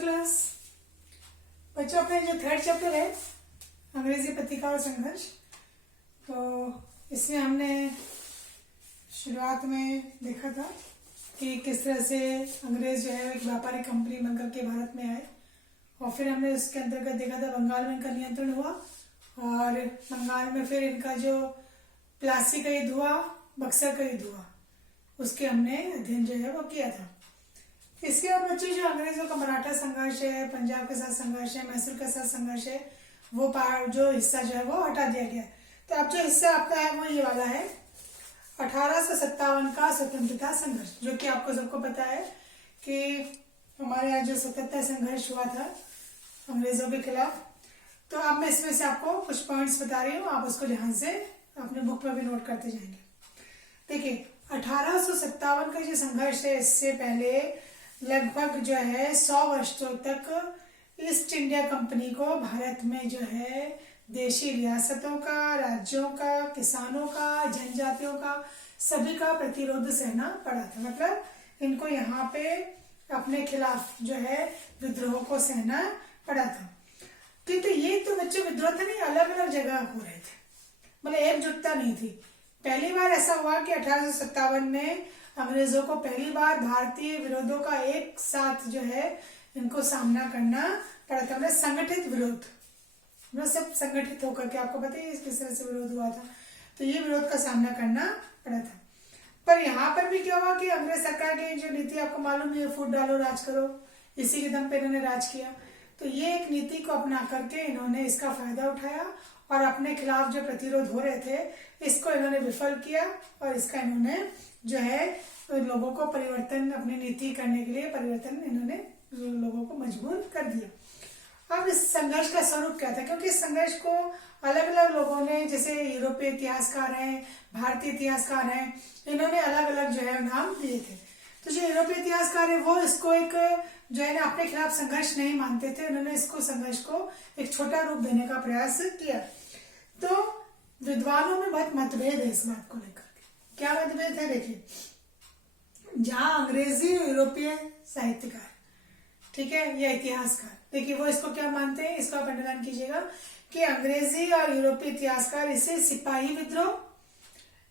Class. बच्चों, अपने जो थर्ड चैप्टर है अंग्रेजी पत्रिका और संघर्ष, तो इसमें हमने शुरुआत में देखा था कि किस तरह से अंग्रेज जो है एक व्यापारिक कंपनी बनकर के भारत में आए, और फिर हमने उसके अंतर्गत देखा था बंगाल में इनका नियंत्रण हुआ, और बंगाल में फिर इनका जो प्लासी का युद्ध हुआ, बक्सर का युद्ध हुआ, उसके हमने अध्ययन जो है वो किया था। इसके बाद बच्चों जो अंग्रेजों का मराठा संघर्ष है, पंजाब के साथ संघर्ष है, मैसूर के साथ संघर्ष है, वो जो हिस्सा जो है वो हटा दिया गया। तो अब जो हिस्सा आपका है वो ये वाला है 1857 का स्वतंत्रता संघर्ष, जो कि आपको सबको पता है कि हमारे यहाँ जो स्वतंत्रता संघर्ष हुआ था अंग्रेजों के खिलाफ। तो अब मैं इसमें से आपको कुछ पॉइंट्स बता रही हूँ, आप उसको ध्यान से अपने बुक में भी नोट करते जाएंगे। देखिए 1857 का जो संघर्ष है, इससे पहले लगभग जो है 100 वर्षों तक ईस्ट इंडिया कंपनी को भारत में जो है देशी रियासतों का, राज्यों का, किसानों का, जनजातियों का, सभी का प्रतिरोध सहना पड़ा था। मतलब इनको यहाँ पे अपने खिलाफ जो है विद्रोह को सहना पड़ा था। किंतु ये तो बच्चे विद्रोह थे नहीं, अलग अलग जगह हो रहे थे, मतलब एकजुटता नहीं थी। पहली बार ऐसा हुआ कि 1857 में अंग्रेजों को पहली बार भारतीय विरोधों का एक साथ जो है इनको सामना करना पड़ा था। मतलब संगठित विरोध, मतलब सब संगठित होकर के, आपको पता है किस तरह से विरोध हुआ था, तो ये विरोध का सामना करना पड़ा था। पर यहाँ पर भी क्या हुआ कि अंग्रेज सरकार की जो नीति आपको मालूम है, फूट डालो राज करो, इसी के दम पे इन्होंने राज किया। तो ये एक नीति को अपना करके इन्होंने इसका फायदा उठाया और अपने खिलाफ जो प्रतिरोध हो रहे थे इसको इन्होंने विफल किया, और इसका इन्होंने जो है लोगों को परिवर्तन, अपनी नीति करने के लिए परिवर्तन इन्होंने लोगों को मजबूर कर दिया। अब इस संघर्ष का स्वरूप क्या था, क्योंकि इस संघर्ष को अलग अलग लोगों ने, जैसे यूरोपीय इतिहासकार हैं, भारतीय इतिहासकार हैं, इन्होंने अलग अलग जो है नाम दिए थे। तो जो यूरोपीय इतिहासकार है वो इसको एक जो है ना अपने खिलाफ संघर्ष नहीं मानते थे, उन्होंने इसको संघर्ष को एक छोटा रूप देने का प्रयास किया। तो विद्वानों में बहुत मतभेद है इस बात को लेकर। क्या मतभेद है, देखिए जहां अंग्रेजी और यूरोपीय साहित्यकार, ठीक है, या इतिहासकार, देखिए वो इसको क्या मानते हैं, इसको आप अंडरलाइन कीजिएगा कि अंग्रेजी और यूरोपीय इतिहासकार इसे सिपाही विद्रोह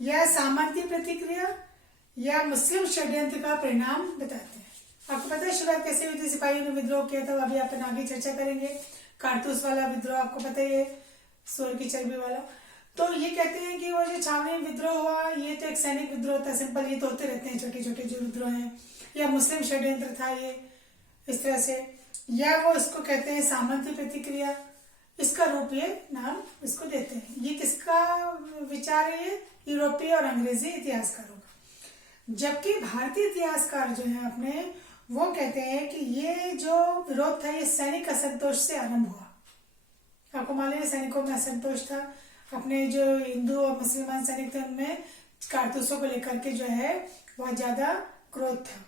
या सामंती प्रतिक्रिया या मुस्लिम षड्यंत्र का परिणाम बताते हैं। आपको पता है शुरुआत कैसे हुई थी, सिपाहियों ने विद्रोह किया था, अभी अपन आगे चर्चा करेंगे। कारतूस वाला विद्रोह आपको पता ही है, सोर की चर्बी वाला। तो ये कहते हैं कि वो जो छावनी विद्रोह हुआ, ये तो एक सैनिक विद्रोह था, सिंपल, ये तो होते रहते हैं छोटे छोटे जो विद्रोह हैं, या मुस्लिम षड्यंत्र था ये, इस तरह से, या वो इसको कहते हैं सामंती प्रतिक्रिया, इसका रूप ये नाम इसको देते हैं। ये किसका विचार है, ये यूरोपीय और अंग्रेजी इतिहासकारों का। जबकि भारतीय इतिहासकार जो है अपने, वो कहते हैं कि ये जो विरोध था ये सैनिक असंतोष से आरंभ हुआ। आपको मालूम है सैनिकों में असंतोष था, अपने जो हिंदू और मुसलमान सैनिक थे उनमें कारतूसों को लेकर के जो है बहुत ज्यादा क्रोध था,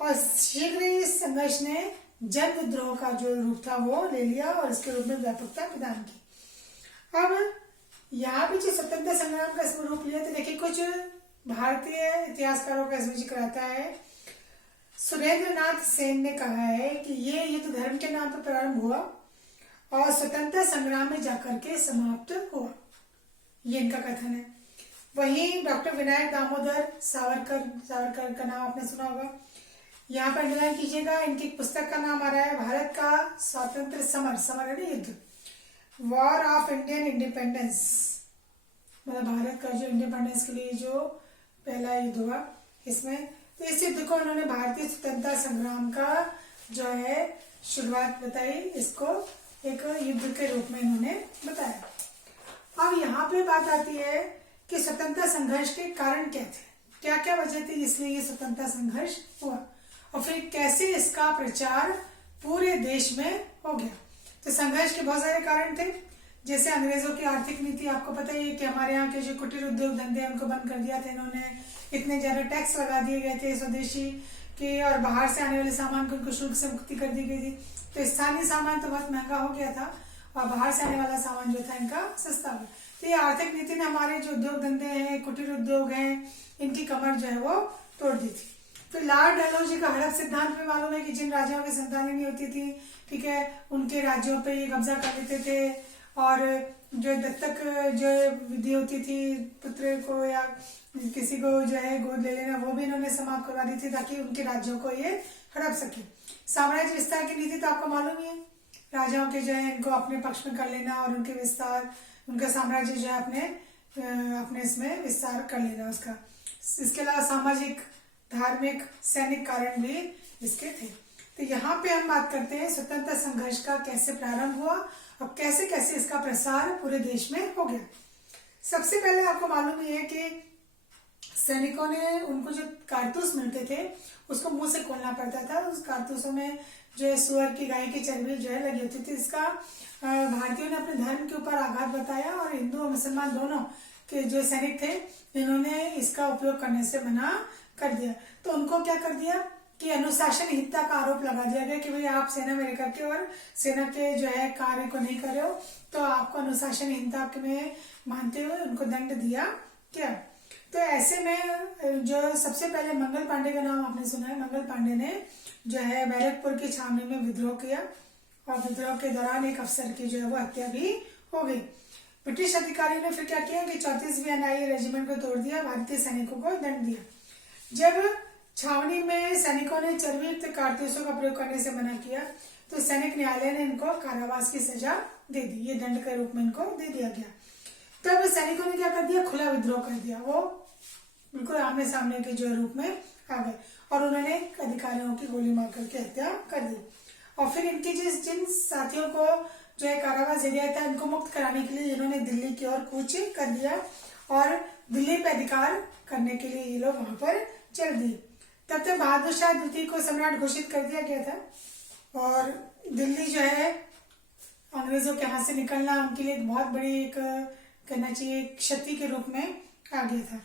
और शीघ्र ही इस संघर्ष ने जन विद्रोह का जो रूप था वो ले लिया और इसके रूप में व्यापकता प्रदान की। अब यहाँ पे जो स्वतंत्रता संग्राम का इसमें रूप लिया, तो देखिए कुछ भारतीय इतिहासकारों का इसमें जिक्र आता है। सुरेंद्र नाथ सेन ने कहा है कि ये युद्ध धर्म के नाम पर प्रारंभ हुआ और स्वतंत्रता संग्राम में जाकर के समाप्त हुआ, ये इनका कथन है। वहीं डॉक्टर विनायक दामोदर सावरकर का नाम आपने सुना होगा, यहाँ पर अंडरलाइन कीजिएगा, इनकी पुस्तक का नाम आ रहा है भारत का स्वातंत्र समर, समर है ना युद्ध, वॉर ऑफ इंडियन इंडिपेंडेंस, मतलब भारत का जो इंडिपेंडेंस के लिए जो पहला युद्ध हुआ इसमें। तो इस युद्ध को उन्होंने भारतीय स्वतंत्रता संग्राम का जो है शुरुआत बताई, इसको एक युद्ध के रूप में इन्होंने बताया। अब यहाँ पे बात आती है कि स्वतंत्रता संघर्ष के कारण क्या थे, क्या क्या वजह थी जिसलिए ये स्वतंत्रता संघर्ष हुआ, और फिर कैसे इसका प्रचार पूरे देश में हो गया। तो संघर्ष के बहुत सारे कारण थे, जैसे अंग्रेजों की आर्थिक नीति, आपको पता ही है कि हमारे यहाँ के जो कुटीर उद्योग धंधे उनको बंद कर दिया था इन्होंने, इतने ज्यादा टैक्स लगा दिए गए थे स्वदेशी के, और बाहर से आने वाले सामान को उनको शुल्क से मुक्ति कर दी गई थी। तो स्थानीय सामान तो बहुत महंगा हो गया था और बाहर से आने वाला सामान जो था इनका सस्ता हुआ। तो ये आर्थिक नीति ने हमारे जो उद्योग धंधे हैं, कुटीर उद्योग हैं, इनकी कमर जो है वो तोड़ दी थी। तो लॉर्ड डलहौजी का हड़प सिद्धांत में मालूम है कि जिन राजाओं की संतानें नहीं होती थी, ठीक है, उनके राज्यों पे ये कब्जा कर लेते थे, और जो दत्तक जो विधि होती थी पुत्र को या किसी को जो है गोद ले लेना, वो भी इन्होंने समाप्त करवा दी थी ताकि उनके राज्यों को ये हड़प सके। साम्राज्य विस्तार की नीति तो आपको मालूम ही है, राजाओं के जो है इनको अपने पक्ष में कर लेना और उनके विस्तार, उनका साम्राज्य जो है अपने इसमें विस्तार कर लेना उसका। इसके अलावा सामाजिक, धार्मिक, सैनिक कारण भी इसके थे। तो यहाँ पे हम बात करते हैं स्वतंत्रता संघर्ष का कैसे प्रारंभ हुआ और कैसे कैसे इसका प्रसार पूरे देश में हो गया। सबसे पहले आपको मालूम ही है कि सैनिकों ने, उनको जो कारतूस मिलते थे उसको मुंह से खोलना पड़ता था। उस कारतूसों में जो है सुअर की, गाय की चर्बी जो है लगी होती थी। इसका भारतीयों ने अपने धर्म के ऊपर आघात बताया और हिंदू और मुसलमान दोनों के जो सैनिक थे इन्होंने इसका उपयोग करने से मना कर दिया। तो उनको क्या कर दिया कि अनुशासनहीनता का आरोप लगा दिया गया कि भाई आप सेना में रहकर के और सेना के जो है कार्य को नहीं कर रहे हो, तो आपको अनुशासनहीनता में मानते हुए उनको दंड दिया क्या। तो ऐसे में जो सबसे पहले मंगल पांडे का नाम आपने सुना है, मंगल पांडे ने जो है बैरकपुर की छावनी में विद्रोह किया और विद्रोह के दौरान एक अफसर की जो है वो हत्या भी हो गई। ब्रिटिश अधिकारियों ने फिर क्या किया कि 34वीं NIA रेजिमेंट को तोड़ दिया, भारतीय सैनिकों को दंड दिया। जब छावनी में सैनिकों ने चर्बीयुक्त कारतूसों का प्रयोग करने से मना किया तो सैनिक न्यायालय ने इनको कारावास की सजा दे दी, ये दंड के रूप में इनको दे दिया गया। तब सैनिकों ने क्या कर दिया, खुला विद्रोह कर दिया, वो बिल्कुल आमने सामने के जो रूप में आ गए और उन्होंने अधिकारियों की गोली मार करके हत्या कर दी। और फिर इनके जिन साथियों को जो है कारावास दे दिया था, इनको मुक्त कराने के लिए इन्होंने दिल्ली की ओर कूच कर दिया और दिल्ली पे अधिकार करने के लिए ये लोग वहां पर चल दिए। तब तक बहादुर शाह द्वितीय को सम्राट घोषित कर दिया गया था और दिल्ली जो है अंग्रेजों के हाथ से निकलना उनके लिए एक बहुत बड़ी एक कहना चाहिए क्षति के रूप में आ गया था।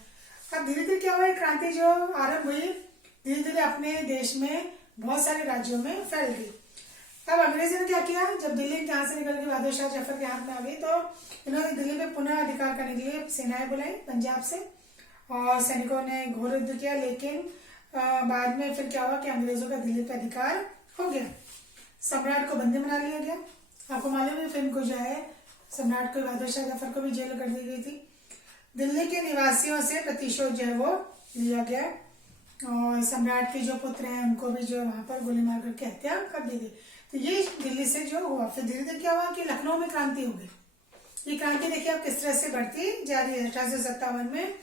अब धीरे धीरे क्या हुआ, क्रांति जो आरंभ हुई धीरे धीरे अपने देश में बहुत सारे राज्यों में फैल गई। अब अंग्रेजों ने क्या किया, जब दिल्ली के हाथ से निकल के बहादुर शाह जफर के हाथ में आ गई तो इन्होंने दिल्ली में पुनः अधिकार करने के लिए सेनाएं बुलाई पंजाब से और सैनिकों ने घोर युद्ध किया। लेकिन बाद में फिर क्या हुआ कि अंग्रेजों का दिल्ली पे अधिकार हो गया, सम्राट को बंदी बना लिया गया। आपको मालूम है फिर इनको जो है सम्राट को, बहादुर शाह जफर को भी जेल कर दी गई थी। दिल्ली के निवासियों से प्रतिशोध जो है वो लिया गया और सम्राट के जो पुत्र हैं उनको भी जो वहां पर गोली मार करके हत्या कर दी गई। तो ये दिल्ली से जो हुआ, फिर धीरे धीरे क्या हुआ कि लखनऊ में क्रांति हो गई। ये क्रांति देखिए अब किस तरह से बढ़ती जा रही है। 1857 में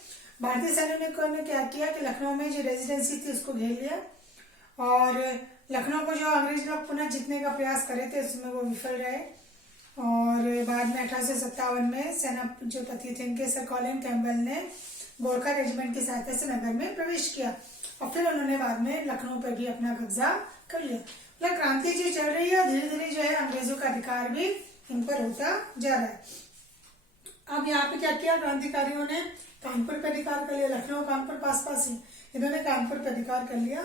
भारतीय सैनिकों ने क्या किया कि लखनऊ में जो रेजिडेंसी थी उसको घेर लिया और लखनऊ को जो अंग्रेज लोग पुनः जीतने का प्रयास करे थे उसमें वो विफल रहे और बाद में 1857 में सेनापति थे इनके सर कॉलिन कैम्पबेल ने गोरखा रेजिमेंट की सहायता से नगर में प्रवेश किया और फिर उन्होंने बाद में लखनऊ पर भी अपना कब्जा कर लिया। मतलब क्रांति जो चल रही है धीरे धीरे जो है अंग्रेजों का अधिकार भी इन पर होता जा रहा है। अब यहाँ पे क्या किया, क्रांतिकारियों ने कानपुर पर अधिकार कर लिया, लखनऊ कानपुर पास पास ही, इन्होंने कानपुर पर अधिकार कर लिया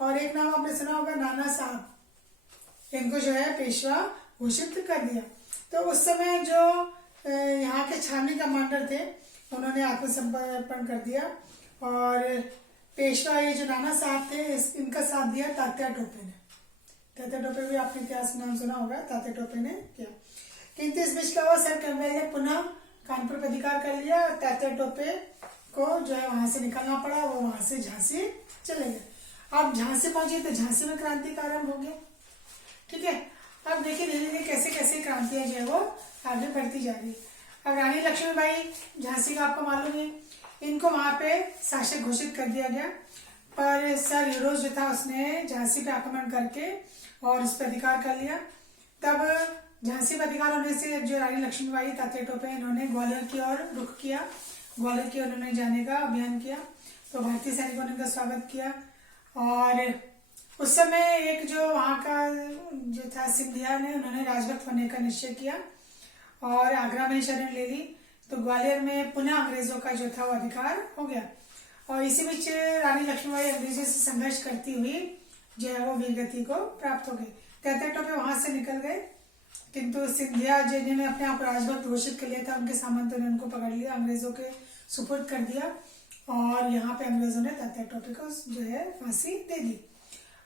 और एक नाम आपने सुना होगा नाना साहब, इनको जो है पेशवा घोषित कर दिया। तो उस समय जो यहाँ के छावनी कमांडर थे उन्होंने आत्मसमर्पण कर दिया और पेशवा ये जो नाना साहब थे इनका साथ दिया तात्या टोपे ने। तात्या टोपे भी आपने इतिहास नाम सुना होगा, तात्या टोपे ने किया। किंतु इस बीच क्या हुआ, सर कैम्पबेल ने पुनः कानपुर पर अधिकार कर लिया और तात्या टोपे को जो है वहां से निकलना पड़ा, वो वहां से झांसी चले गए। अब झांसी पहुंचे तो झांसी में क्रांति का आरंभ हो गया। ठीक है, अब देखिए धीरे धीरे कैसे कैसे क्रांतियां जो है वो आगे बढ़ती जा रही है। अब रानी लक्ष्मीबाई झांसी का आपको मालूम है, इनको वहां पे शासक घोषित कर दिया गया पर सर यूरोज जो था उसने झांसी पे आक्रमण करके और उस पर अधिकार कर लिया। तब झांसी पर अधिकार होने से जो रानी लक्ष्मीबाई तात्या टोपे इन्होंने ग्वालियर की ओर रुख किया, ग्वालियर की ओर उन्होंने जाने का अभियान किया तो भारतीय सैनिकों ने उनका स्वागत किया और उस समय एक जो वहां का जो था सिंधिया ने उन्होंने राजभक्त बनने का निश्चय किया और आगरा में शरण ले ली। तो ग्वालियर में पुनः अंग्रेजों का जो था वो अधिकार हो गया और इसी बीच रानी लक्ष्मीबाई अंग्रेजों से संघर्ष करती हुई जो है वो वीरगति को प्राप्त हो गई। तात्या टोपे वहां से निकल गए किंतु सिंधिया जिन्होंने अपने आप राजभक्त घोषित कर लिया था उनके सामंतों ने उनको पकड़ लिया, अंग्रेजों के सुपुर्द कर दिया और यहाँ पे अंग्रेजों ने तात्या टोपे को जो है फांसी दे दी।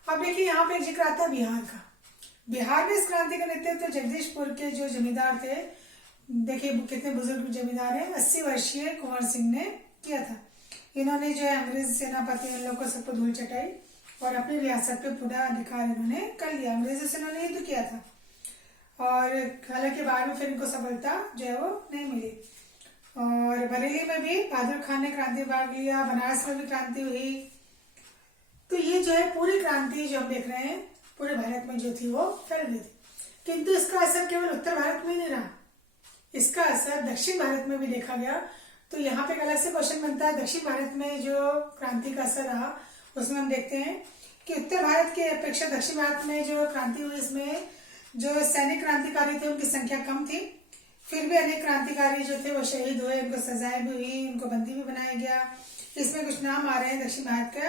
अब देखिए यहाँ पे एक जिक्र आता है बिहार का। बिहार में इस क्रांति का नेतृत्व जगदीशपुर के जो जमींदार थे, देखिए कितने बुजुर्ग जमींदार हैं, 80 वर्षीय कुंवर सिंह ने किया था। इन्होंने जो है अंग्रेज सेनापति इन लोगों को सबको धूल चटाई और अपनी रियासत पे पूरा अधिकार इन्होंने कर लिया। अंग्रेजों से इन्होंने युद्ध किया था और हालांकि बाद में फिर इनको सफलता जो है वो नहीं मिली। और बरेली में भी बहादुर खान ने क्रांति भाग लिया, बनारस में भी क्रांति हुई। तो ये जो है पूरी क्रांति जो हम देख रहे हैं पूरे भारत में जो थी वो फैल गई थी। किंतु इसका असर केवल उत्तर भारत में नहीं रहा, इसका असर दक्षिण भारत में भी देखा गया। तो यहाँ पे एक अलग से क्वेश्चन बनता है, दक्षिण भारत में जो क्रांति का असर रहा उसमें हम देखते हैं कि उत्तर भारत के अपेक्षा दक्षिण भारत में जो क्रांति हुई इसमें जो सैनिक क्रांतिकारी थे उनकी संख्या कम थी। फिर भी अनेक क्रांतिकारी जो थे वो शहीद हुए, उनको सजाएं भी हुई, उनको बंदी भी बनाया गया। इसमें कुछ नाम आ रहे हैं दक्षिण भारत का,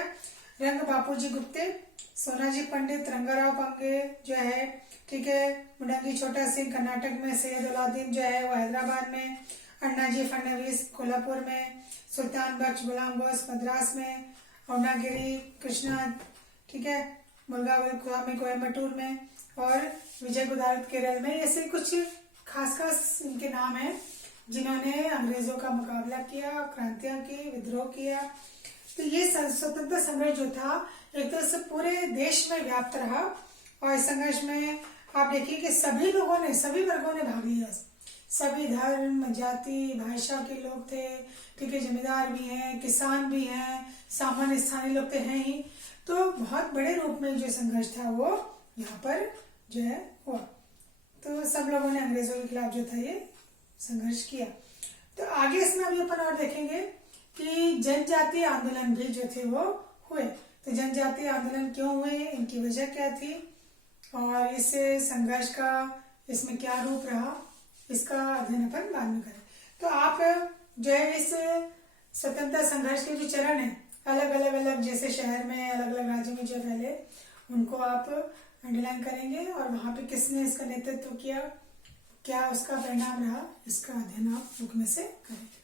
रंग बापूजी गुप्ते, सोनाजी पंडित, रंगाराव पंगे जो है, ठीक है, मुडंगी छोटा सिंह कर्नाटक में, सैयद अलाउद्दीन जो है वो हैदराबाद में, अण्णाजी फडणवीस कोल्हापुर में, सुल्तान बख्श गुलाम बोस मद्रास में, अरुणागिरी कृष्णा, ठीक है, मुलगावल स्वामी कोयम्बटूर में और विजय गुदारत केरल में। ऐसे कुछ खास खास इनके नाम हैं जिन्होंने अंग्रेजों का मुकाबला किया, क्रांतियां की, विद्रोह किया। तो ये स्वतंत्रता संघर्ष जो था एक तरह से पूरे देश में व्याप्त रहा और इस संघर्ष में आप देखिए कि सभी लोगों ने, सभी वर्गों ने भाग लिया, सभी धर्म जाति भाषा के लोग थे, ठीक है, जमींदार भी हैं, किसान भी हैं, सामान्य स्थानीय लोग तो हैं ही। तो बहुत बड़े रूप में जो संघर्ष था वो यहाँ पर जो है हुआ। तो सब लोगों ने अंग्रेजों के खिलाफ जो था ये संघर्ष किया। तो आगे इसमें अभी अपन और देखेंगे कि जनजातीय आंदोलन भी जो थे वो हुए। तो जनजातीय आंदोलन क्यों हुए, इनकी वजह क्या थी और इस संघर्ष का इसमें क्या रूप रहा, इसका अध्ययन अपन बाद में करें। तो आप जो है इस स्वतंत्रता संघर्ष के जो चरण है अलग अलग जैसे शहर में अलग अलग राज्यों में जो फैले उनको आप अंडरलाइन करेंगे और वहां पे किसने इसका नेतृत्व किया, क्या उसका परिणाम रहा, इसका अध्ययन आप बुक में से करेंगे।